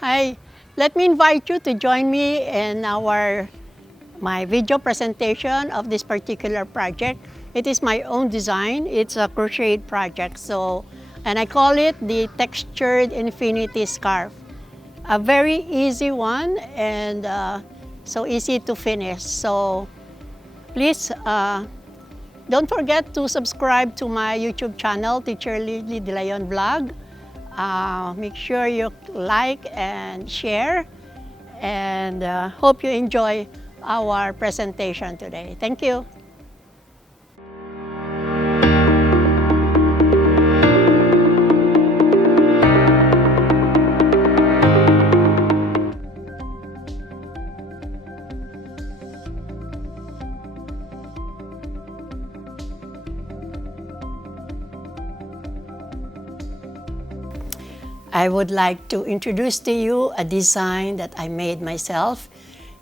Hi, let me invite you to join me in my video presentation of this particular project. It is my own design. It's a crochet project. And I call it the Textured Infinity Scarf. A very easy one and so easy to finish. So please don't forget to subscribe to my YouTube channel, Teacher Lilli De Leon Vlog. Make sure you like and share, and hope you enjoy our presentation today. Thank you. I would like to introduce to you a design that I made myself.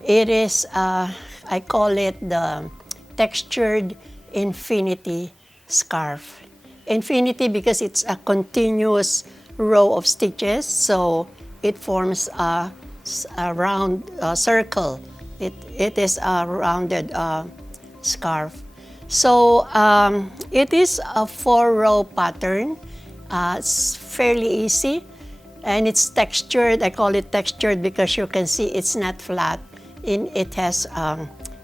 It is, I call it the Textured Infinity Scarf. Infinity because it's a continuous row of stitches, so it forms a round circle. It is a rounded scarf. So it is a 4-row pattern. It's fairly easy. And it's textured. I call it textured because you can see it's not flat. It has,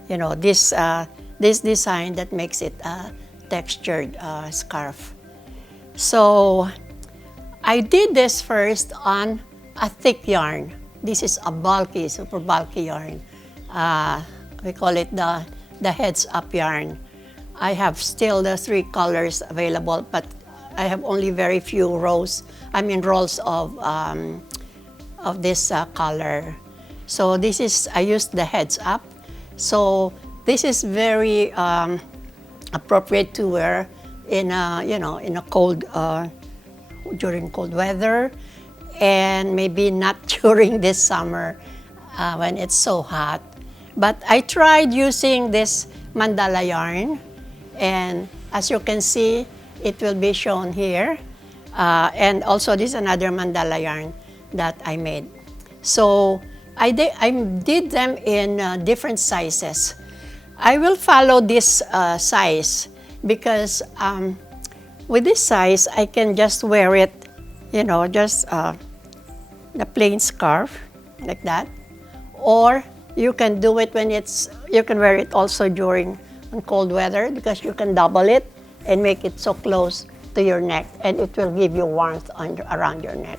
this design that makes it a textured scarf. So I did this first on a thick yarn. This is a bulky, super bulky yarn. We call it the heads up yarn. I have still the 3 colors available, but I have only very few rolls of this color. So this is, I used the heads up. So this is very appropriate to wear in a cold, during cold weather, and maybe not during this summer when it's so hot. But I tried using this mandala yarn, and as you can see, it will be shown here. And also this is another mandala yarn that I made. So I did them in different sizes. I will follow this size because with this size I can just wear it, just the plain scarf like that. Or you can do it when you can wear it also during cold weather because you can double it and make it so close to your neck, and it will give you warmth around your neck.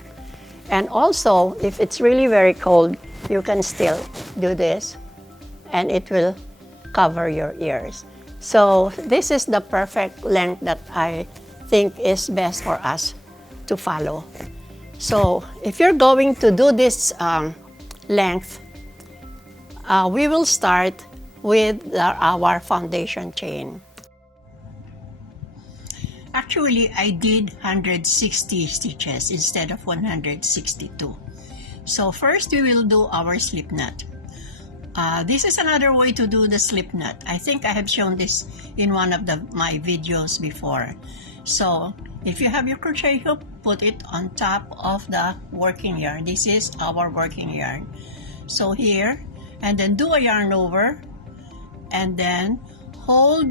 And also, if it's really very cold, you can still do this, and it will cover your ears. So this is the perfect length that I think is best for us to follow. So if you're going to do this length, we will start with our foundation chain. Actually, I did 160 stitches instead of 162. So first we will do our slip knot. This is another way to do the slip knot. I think I have shown this in one of my videos before. So if you have your crochet hook, put it on top of the working yarn. This is our working yarn. So here, and then do a yarn over, and then hold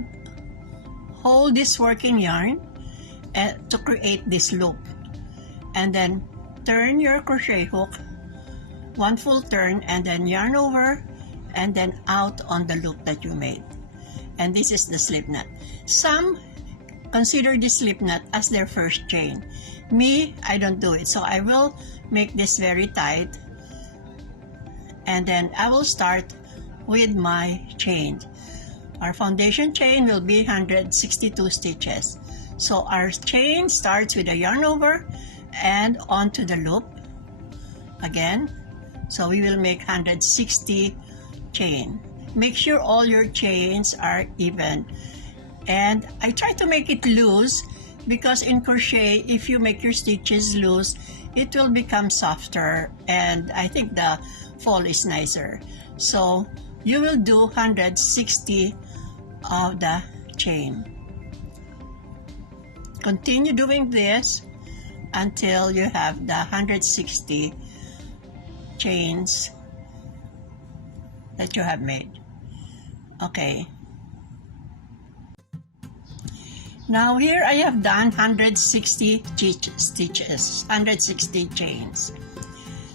this working yarn to create this loop, and then turn your crochet hook 1 full turn, and then yarn over, and then out on the loop that you made. And this is the slip knot. Some consider this slip knot as their first chain. Me, I don't do it, so I will make this very tight, and then I will start with my chain. Our foundation chain will be 162 stitches. So our chain starts with a yarn over and onto the loop again. So we will make 160 chain. Make sure all your chains are even. And I try to make it loose because in crochet, if you make your stitches loose, it will become softer, and I think the fall is nicer. So you will do 160 of the chain. Continue doing this until you have the 160 chains that you have made. Okay. Now here I have done 160 stitches, 160 chains.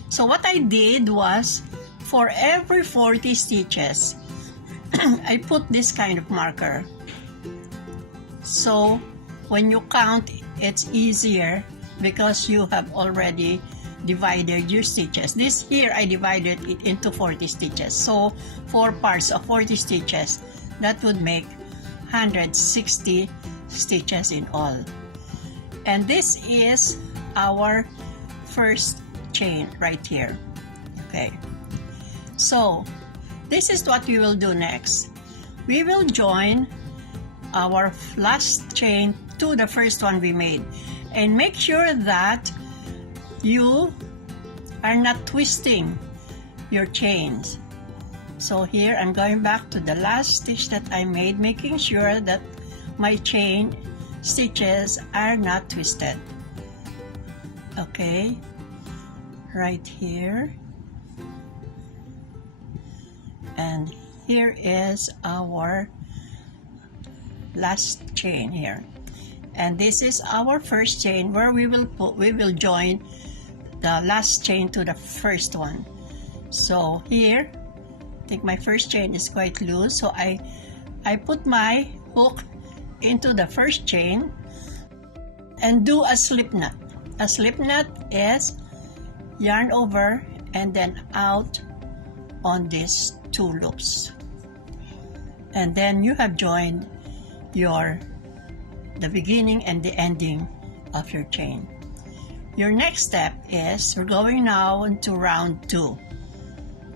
So what I did was, for every 40 stitches, I put this kind of marker. So when you count, it's easier because you have already divided your stitches. This here, I divided it into 40 stitches. So 4 parts of 40 stitches, that would make 160 stitches in all. And this is our first chain right here. Okay, so this is what we will do next. We will join our last chain to the first one we made, and make sure that you are not twisting your chains. So here I'm going back to the last stitch that I made, making sure that my chain stitches are not twisted. Okay, right here, and here is our last chain here, and this is our first chain where we will join the last chain to the first one. So here, I think my first chain is quite loose, so I put my hook into the first chain and do a slip knot. A slip knot is yarn over and then out on these 2 loops, and then you have joined the beginning and the ending of your chain. Your next step is, we're going now into round 2.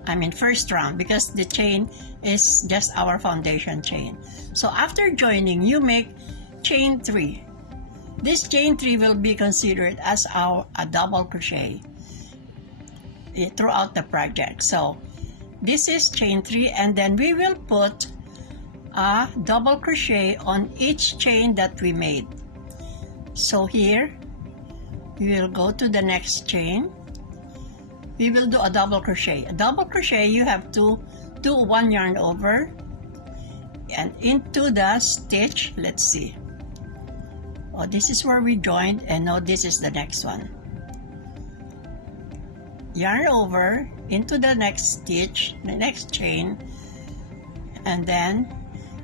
I mean first round, because the chain is just our foundation chain. So after joining, you make chain 3. This chain 3 will be considered as a double crochet throughout the project. So this is chain 3, and then we will put a double crochet on each chain that we made. So here we will go to the next chain. We will do a double crochet. A double crochet, you have to do 1 yarn over and into the stitch. Let's see. Oh, this is where we joined, and now this is the next one. Yarn over into the next stitch, the next chain, and then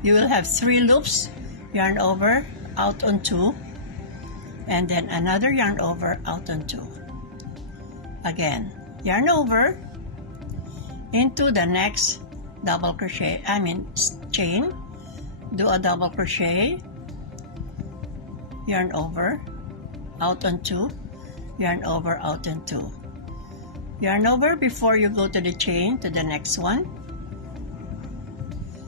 you will have 3 loops. Yarn over, out on 2, and then another yarn over, out on 2. Again, yarn over into the next double crochet, chain, do a double crochet, yarn over, out on 2, yarn over, out on 2. Yarn over before you go to the chain to the next one.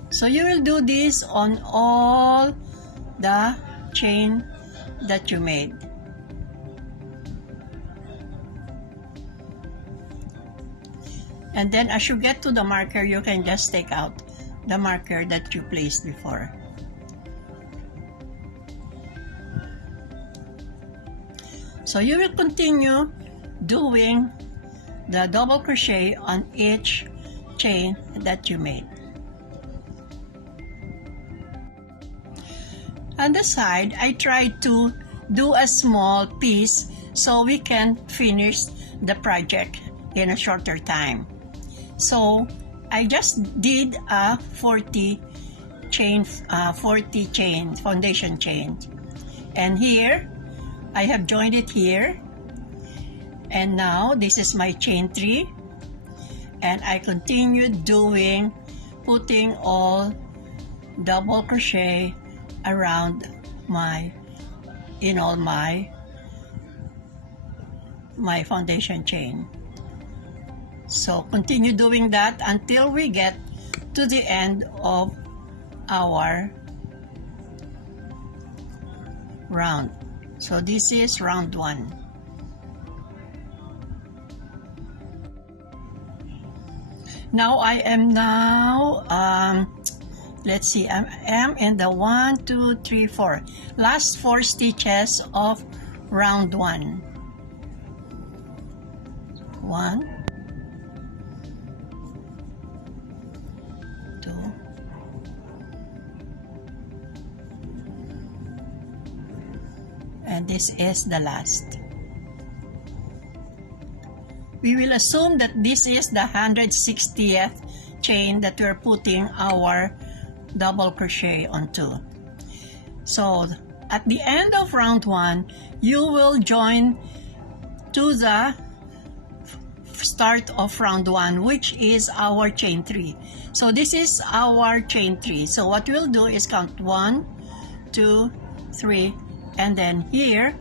So you will do this on all the chain that you made. And then as you get to the marker, you can just take out the marker that you placed before. So you will continue doing the double crochet on each chain that you made. On the side, I tried to do a small piece so we can finish the project in a shorter time. So I just did a 40 chain foundation chain, and here I have joined it here, and now this is my chain 3, and I continue doing, putting all double crochet around all my foundation chain. So continue doing that until we get to the end of our round. So this is round 1. Now I am let's see, I am in the 1, 2, 3, 4 last 4 stitches of round 1. 1, and this is the last. We will assume that this is the 160th chain that we're putting our double crochet onto. So at the end of round 1, you will join to the start of round 1, which is our chain 3. So this is our chain 3. So what we'll do is count 1, 2, 3, and then here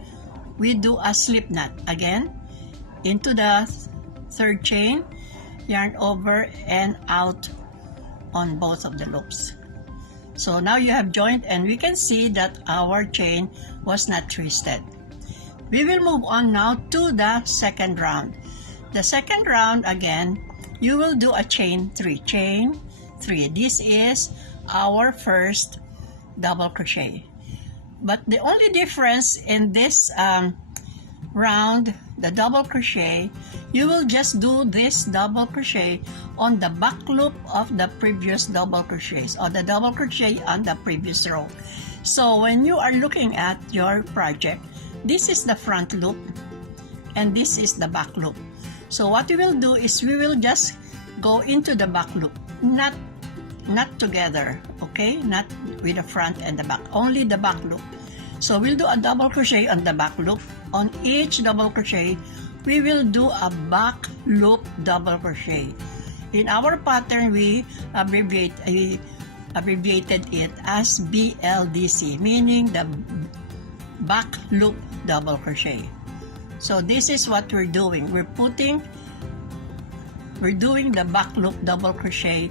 we do a slip knot again into the third chain, yarn over and out on both of the loops. So now you have joined, and we can see that our chain was not twisted. We will move on now to the second round. The second round, again, you will do a chain 3. Chain 3. This is our first double crochet. But the only difference in this round, the double crochet, you will just do this double crochet on the back loop of the previous double crochets, or the double crochet on the previous row. So when you are looking at your project, this is the front loop and this is the back loop. So what we will do is we will just go into the back loop, not together, okay? Not with the front and the back, only the back loop. So we'll do a double crochet on the back loop. On each double crochet, we will do a back loop double crochet. In our pattern, we abbreviated it as BLDC, meaning the back loop double crochet. So this is what we're doing. We're doing the back loop double crochet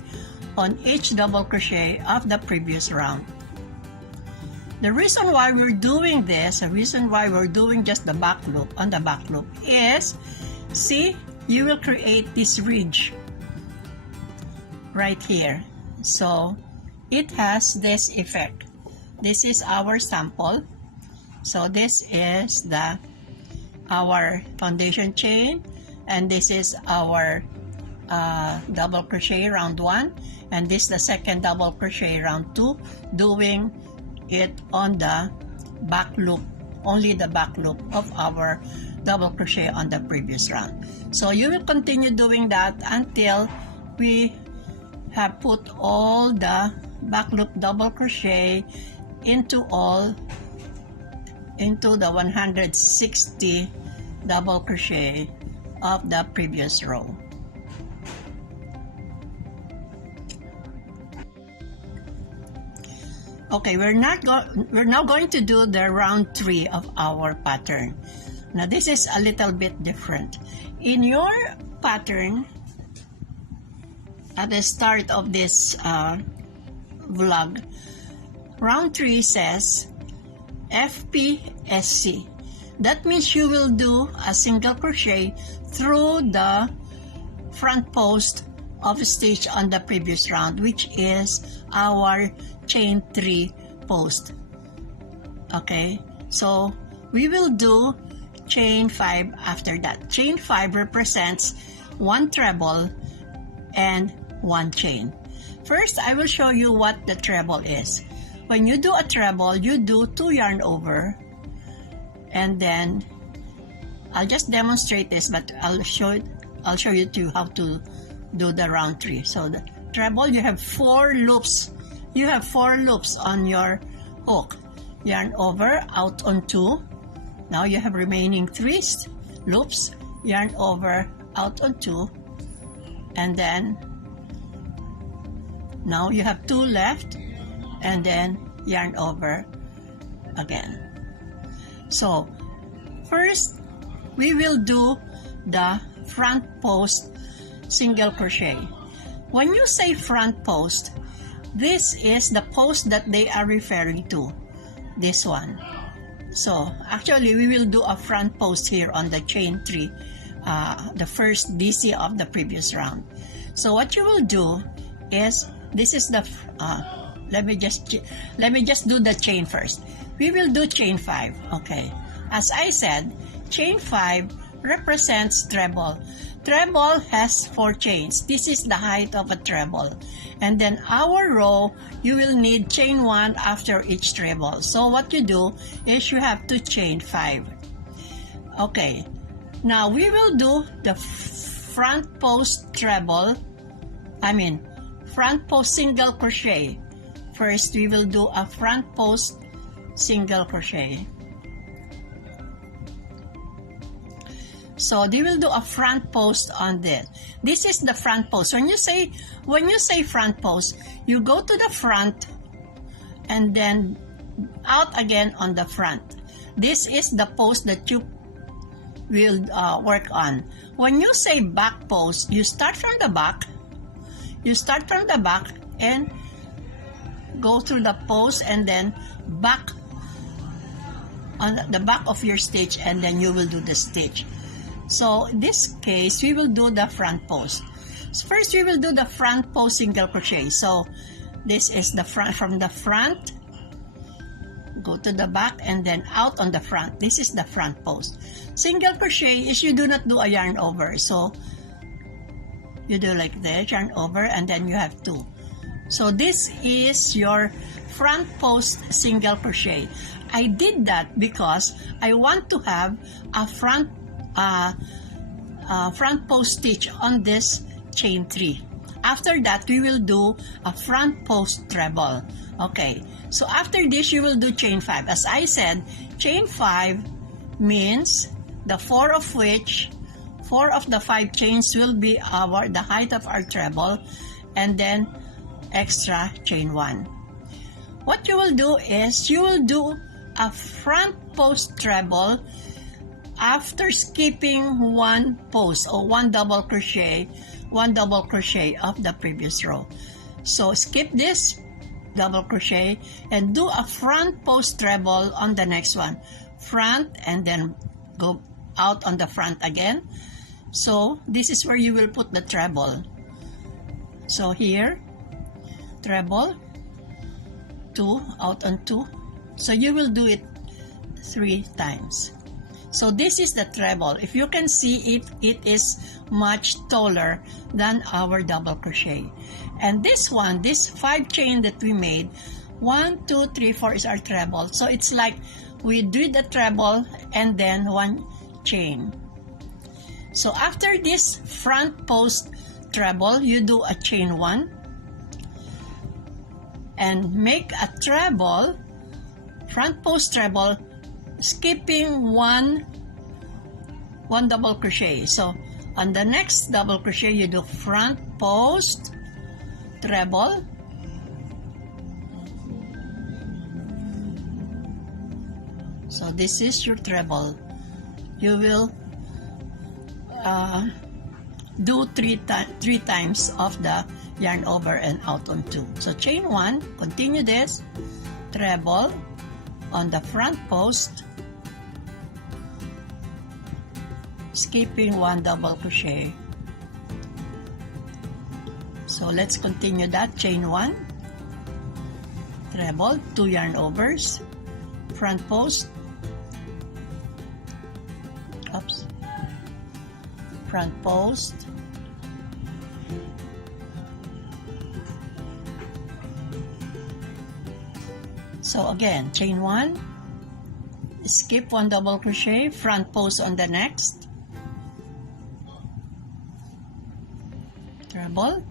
on each double crochet of the previous round. The reason why we're doing this, the reason why we're doing just the back loop on the back loop is, see, you will create this ridge right here. So it has this effect. This is our sample. So this is our foundation chain, and this is our double crochet round 1, and this is the second double crochet round 2, doing it on the back loop, only the back loop of our double crochet on the previous round. So you will continue doing that until we have put all the back loop double crochet into the 160 double crochet of the previous row. Okay, we're now going to do the round 3 of our pattern. Now this is a little bit different. In your pattern, at the start of this vlog, round 3 says FPSC. That means you will do a single crochet through the front post of a stitch on the previous round, which is our chain 3 post. Okay, so we will do chain 5 after that. Chain 5 represents 1 treble and 1 chain. First, I will show you what the treble is. When you do a treble, you do 2 yarn over, and then I'll just demonstrate this, but I'll show you too how to do the round 3. So the treble, you have 4 loops. You have 4 loops on your hook. Yarn over, out on 2. Now you have remaining 3 loops. Yarn over, out on 2, and then now you have 2 left, and then yarn over again. So first we will do the front post single crochet. When you say front post, this is the post that they are referring to, this one. So actually we will do a front post here on the chain 3, the first DC of the previous round. So what you will do is, this is the let me just do the chain first. We will do chain 5. Okay, as I said, chain 5 represents treble. Treble has 4 chains. This is the height of a treble. And then our row, you will need chain 1 after each treble. So what you do is you have to chain 5. Okay. Now we will do the front post treble. Front post single crochet. First, we will do a front post single crochet. So they will do a front post on this. This is the front post. When you say front post, you go to the front and then out again on the front. This is the post that you will work on. When you say back post, you start from the back. You start from the back and go through the post and then back on the back of your stitch, and then you will do the stitch. So in this case, we will do the front post. So first, we will do the front post single crochet. So this is the front, from the front, go to the back and then out on the front. This is the front post. Single crochet is you do not do a yarn over. So you do like this, yarn over, and then you have 2. So this is your front post single crochet. I did that because I want to have a front post stitch on this chain 3. After that, we will do a front post treble. Okay, so after this, you will do chain 5. As I said, chain 5 means the 4 of the 5 chains will be the height of our treble, and then extra chain 1. What you will do is you will do a front post treble after skipping 1 post or 1 double crochet of the previous row. So skip this double crochet and do a front post treble on the next one. Front and then go out on the front again. So this is where you will put the treble. So here, treble, 2, out on 2. So you will do it 3 times. So this is the treble. If you can see it, it is much taller than our double crochet. And this one, this 5 chain that we made, 1, 2, 3, 4 is our treble. So it's like we do the treble and then 1 chain. So after this front post treble, you do a chain 1 and make a treble, front post treble, skipping 1 double crochet. So on the next double crochet, you do front post treble, so this is your treble. You will do 3 times of the yarn over and out on 2. So chain 1, continue this, treble on the front post, skipping 1 double crochet. So let's continue that. Chain 1, treble, 2 yarn overs, front post, front post, so again, chain 1, skip 1 double crochet, front post on the next, treble,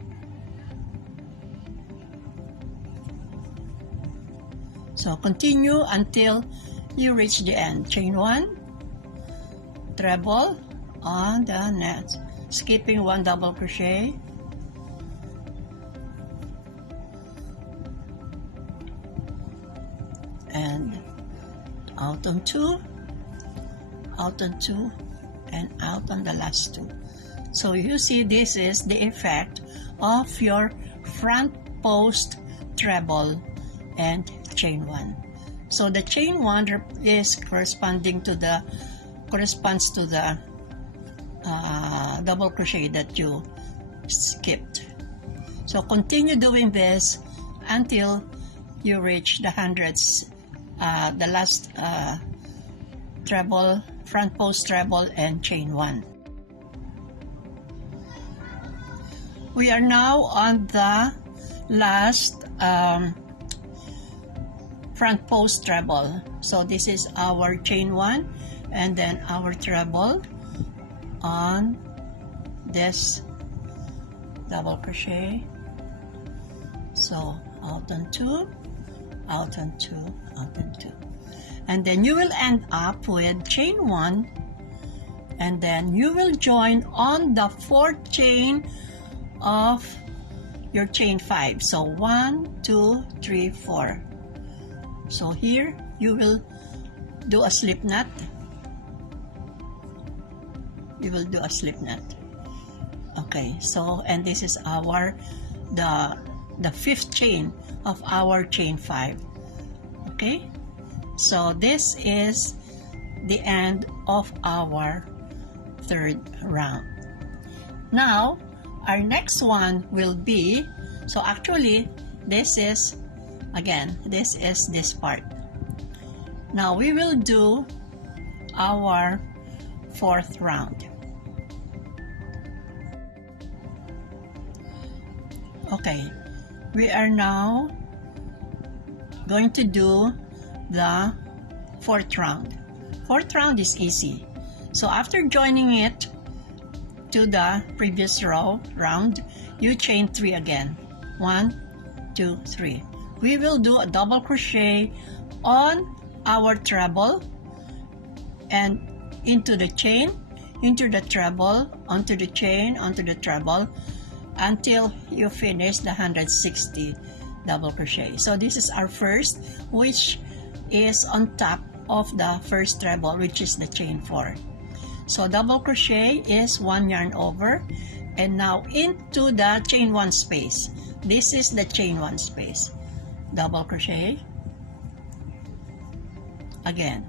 so continue until you reach the end. Chain 1, treble on the next, skipping 1 double crochet, and out on 2, out on 2, and out on the last 2. So you see, this is the effect of your front post treble and chain 1. So the chain 1 is corresponds to the double crochet that you skipped. So continue doing this until you reach the hundreds, the last treble front post treble and chain 1. We are now on the last front post treble. So this is our chain 1 and then our treble on this double crochet. So out on 2, out on 2, out on 2. And then you will end up with chain 1 and then you will join on the 4th chain of your chain 5. So 1, 2, 3, 4. So here you will do a slip knot. You will do a slip knot. Okay, so and this is our the 5th chain of our chain 5. Okay, so this is the end of our 3rd round. Now our next one will be, so actually this is, again, this is this part. Now we will do our 4th round. Okay, we are now going to do the 4th round. 4th round is easy. So after joining it to the previous round, you chain 3 again. 1, 2, 3. We will do a double crochet on our treble and into the chain, into the treble, onto the chain, onto the treble, until you finish the 160 double crochet. So this is our first, which is on top of the first treble, which is the chain 4. So double crochet is 1 yarn over, and now into the chain 1 space. This is the chain 1 space. Double crochet, again,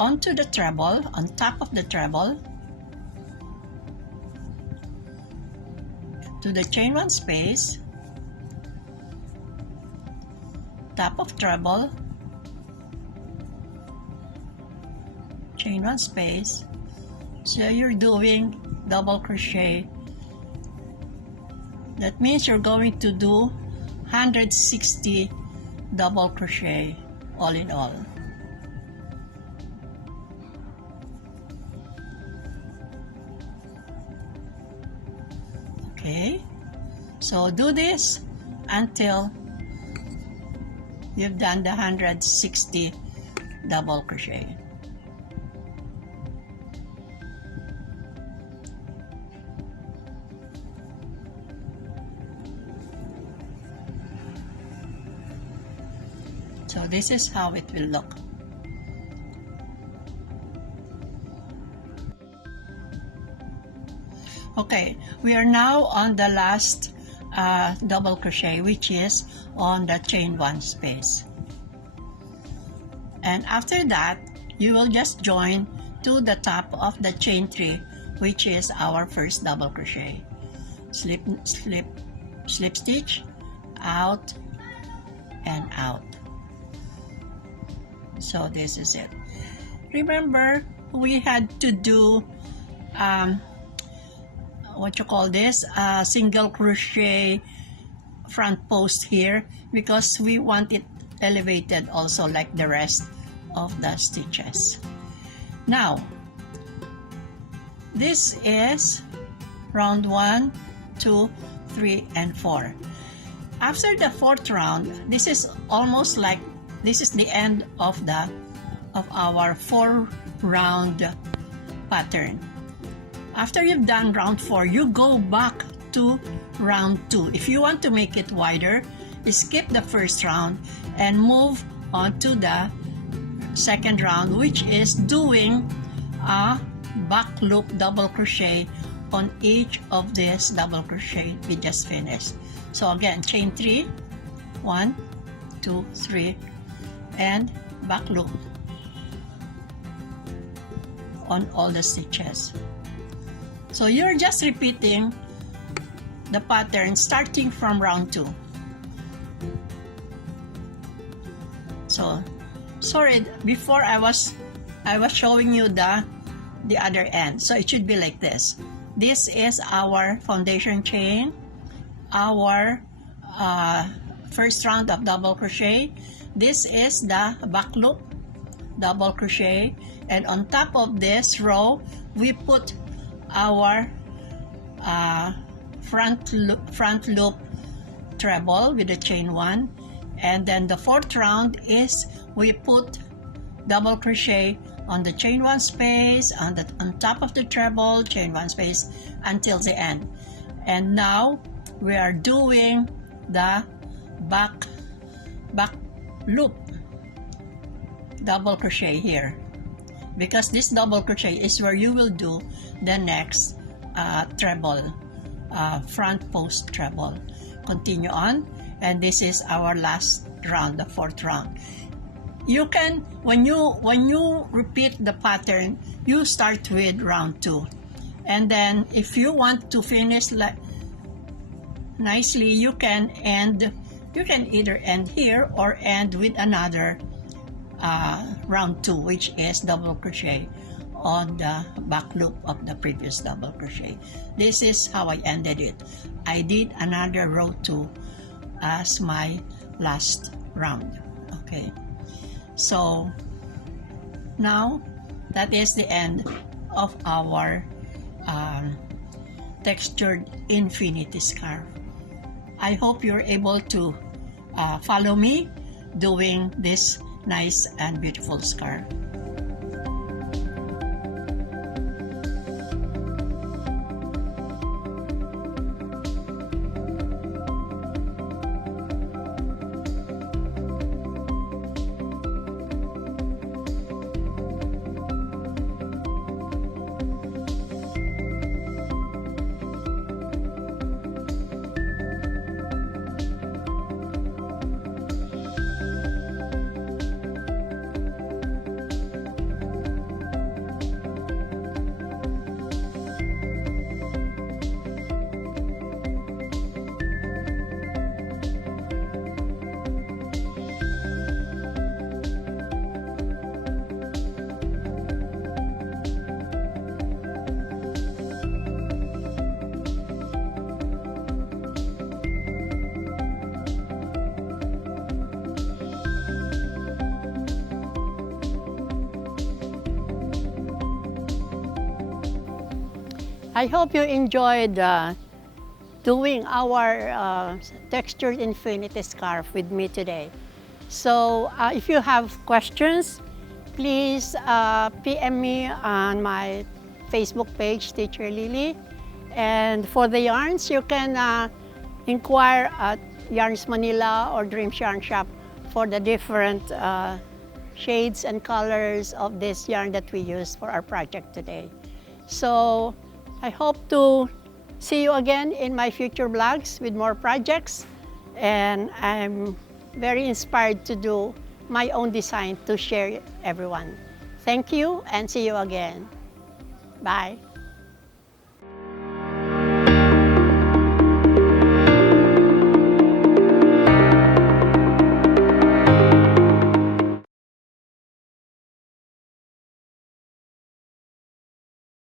onto the treble, on top of the treble, to the chain 1 space, top of treble, chain 1 space. So you're doing double crochet. That means you're going to do 160 double crochet all in all. Okay, so do this until you've done the 160 double crochet. So this is how it will look. Okay, we are now on the last double crochet, which is on the chain 1 space. And after that, you will just join to the top of the chain 3, which is our first double crochet. Slip stitch, out and out. So this is it. Remember, we had to do what you call this, single crochet front post here, because we want it elevated also like the rest of the stitches. Now this is round 1, 2, 3, and 4. After the 4th round, this is almost like, this is the end of our 4-round pattern. After you've done round 4, you go back to round 2. If you want to make it wider, skip the first round and move on to the 2nd round, which is doing a back loop double crochet on each of this double crochet we just finished. So again, chain 3, 1, 2, 3, and back loop on all the stitches. So you're just repeating the pattern starting from round 2. So sorry, before I was I was showing you the other end. So it should be like this. This is our foundation chain, our first round of double crochet. This is the back loop, double crochet, and on top of this row we put our front loop treble with the chain 1, and then the fourth round is we put double crochet on the chain 1 space, on top of the treble, chain 1 space until the end. And now we are doing the back loop double crochet here, because this double crochet is where you will do the next treble, front post treble. Continue on, and this is our last round, the fourth round. You can, when you repeat the pattern, you start with round 2, and then if you want to finish like nicely, you can either end here or end with another round 2, which is double crochet on the back loop of the previous double crochet. This is how I ended it. I did another row 2 as my last round. Okay, so now that is the end of our textured infinity scarf. I hope you're able to follow me doing this nice and beautiful scarf. I hope you enjoyed doing our textured infinity scarf with me today. So if you have questions, please PM me on my Facebook page, Teacher Lilli. And for the yarns, you can inquire at Yarns Manila or Dreams Yarnshoppe for the different shades and colors of this yarn that we used for our project today. So I hope to see you again in my future vlogs with more projects, and I'm very inspired to do my own design to share everyone. Thank you and see you again. Bye.